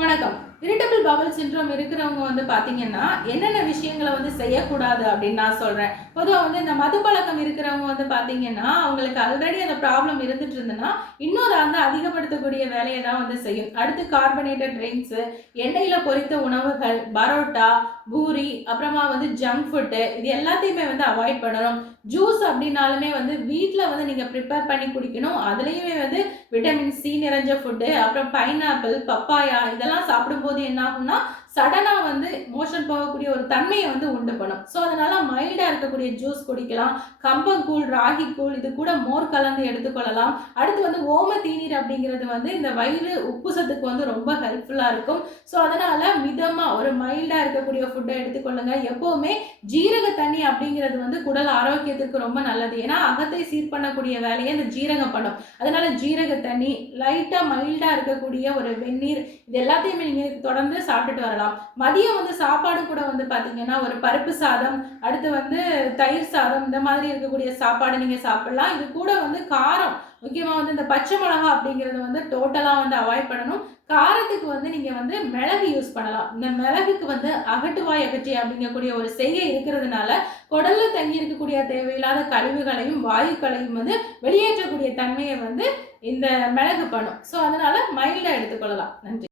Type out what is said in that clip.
வணக்கம். Irritable Powell syndrome இருக்கிறவங்க பார்த்தீங்கன்னா, என்னென்ன விஷயங்கள செய்யக்கூடாது அப்படின்னு நான் சொல்றேன். பொதுவா இந்த மது பழக்கம் இருக்கிறவங்க பார்த்தீங்கன்னா, அவங்களுக்கு ஆல்ரெடி அந்த ப்ராப்ளம் இருந்துட்டு இருந்ததுன்னா, இன்னும் அத அதிகப்படுத்தக்கூடிய வேலைய தான் செய்யும். அடுத்து கார்பனேட்டட் ட்ரிங்க்ஸு, எண்ணெயில பொரித்த உணவுகள், பரோட்டா, பூரி, அப்புறமா ஜங்க் ஃபுட்டு இது எல்லாத்தையுமே அவாய்ட் பண்ணணும். ஜூஸ் அப்படின்னாலுமே வீட்ல நீங்க ப்ரிப்பேர் பண்ணி குடிக்கணும். அதுலயுமே விட்டமின் சி நிறைஞ்ச ஃபுட்டு, அப்புறம் பைனாப்பிள், பப்பாயா இதெல்லாம் சாப்பிடும்போது என்ன ஆகும்னா, சடனா மோஷன் போகக்கூடிய ஒரு தன்மையை உண்டு பண்ணும். ஸோ அதனால மைல்டா இருக்கக்கூடிய ஜூஸ் குடிக்கலாம். கம்பங்கூழ், ராகிக்கூழ் இது கூட மோர் கலந்து எடுத்துக்கொள்ளலாம். அடுத்து ஓம தீநீர் அப்படிங்கிறது இந்த வயிறு உப்பு சத்துக்கு ரொம்ப ஹெல்ப்ஃபுல்லா இருக்கும். ஸோ அதனால மிதமா ஒரு மைல்டா இருக்கக்கூடிய ஃபுட்டை எடுத்துக்கொள்ளுங்க. எப்பவுமே ஜீரக தண்ணி அப்படிங்கிறது குடல் ஆரோக்கியத்திற்கு ரொம்ப நல்லது. ஏன்னா அகத்தை சீர் பண்ணக்கூடிய வேலையை இந்த ஜீரகம் பண்ணும். அதனால ஜீரக தண்ணி, லைட்டா மைல்டா இருக்கக்கூடிய ஒரு வெந்நீர் இது எல்லாத்தையுமே நீங்க தொடர்ந்து சாப்பிட்டுட்டு வரலாம். மதியம் சாப்பாடு கூட பாத்தீங்கன்னா ஒரு பருப்பு சாதம், அடுத்து தயிர் சாதம் இந்த மாதிரி இருக்கக்கூடிய சாப்பாடு நீங்க சாப்பிடலாம். இது கூட காரம் முக்கியமா இந்த பச்சை மிளகா அப்படிங்கிறது டோட்டலா அவாய்ட் பண்ணணும். காரத்துக்கு நீங்க மிளகு யூஸ் பண்ணலாம். இந்த மிளகுக்கு அகட்டுவாய் அகற்றி அப்படிங்கக்கூடிய ஒரு செய்கை இருக்கிறதுனால குடல்ல தங்கி இருக்கக்கூடிய தேவையில்லாத கழிவுகளையும் வாயுக்களையும் வெளியேற்றக்கூடிய தன்மையை இந்த மிளகு பண்ணும். ஸோ அதனால மைல்டா எடுத்துக்கொள்ளலாம். நன்றி.